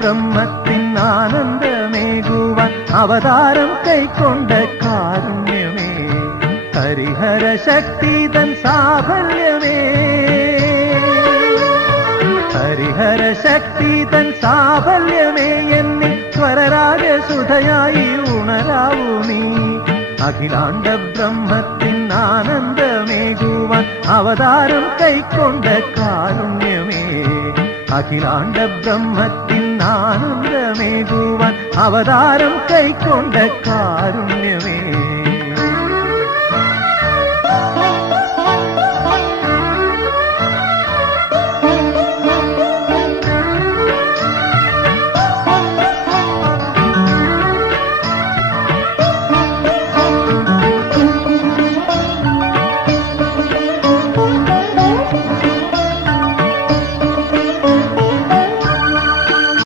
ബ്രഹ്മത്തിൻ ആനന്ദമേകുവാൻ അവതാരം കൈക്കൊണ്ട കാരുണ്യമേ, ഹരിഹര ശക്തിതൻ സാഫല്യമേ, ഹരിഹര ശക്തിതൻ സാഫല്യമേ എന്നിൽ സ്വരരാജസുധയായി ഉണരാവൂ നീ. അഖിലാണ്ട ബ്രഹ്മത്തിൻ ആനന്ദമേകുവാൻ അവതാരം കൈക്കൊണ്ട കാരുണ്യമേ, അഖിലാണ്ട ബ്രഹ്മത്തിൻ ആനന്ദമേകുവാൻ അവതാരം കൈക്കൊണ്ട കാരുണ്യമേ.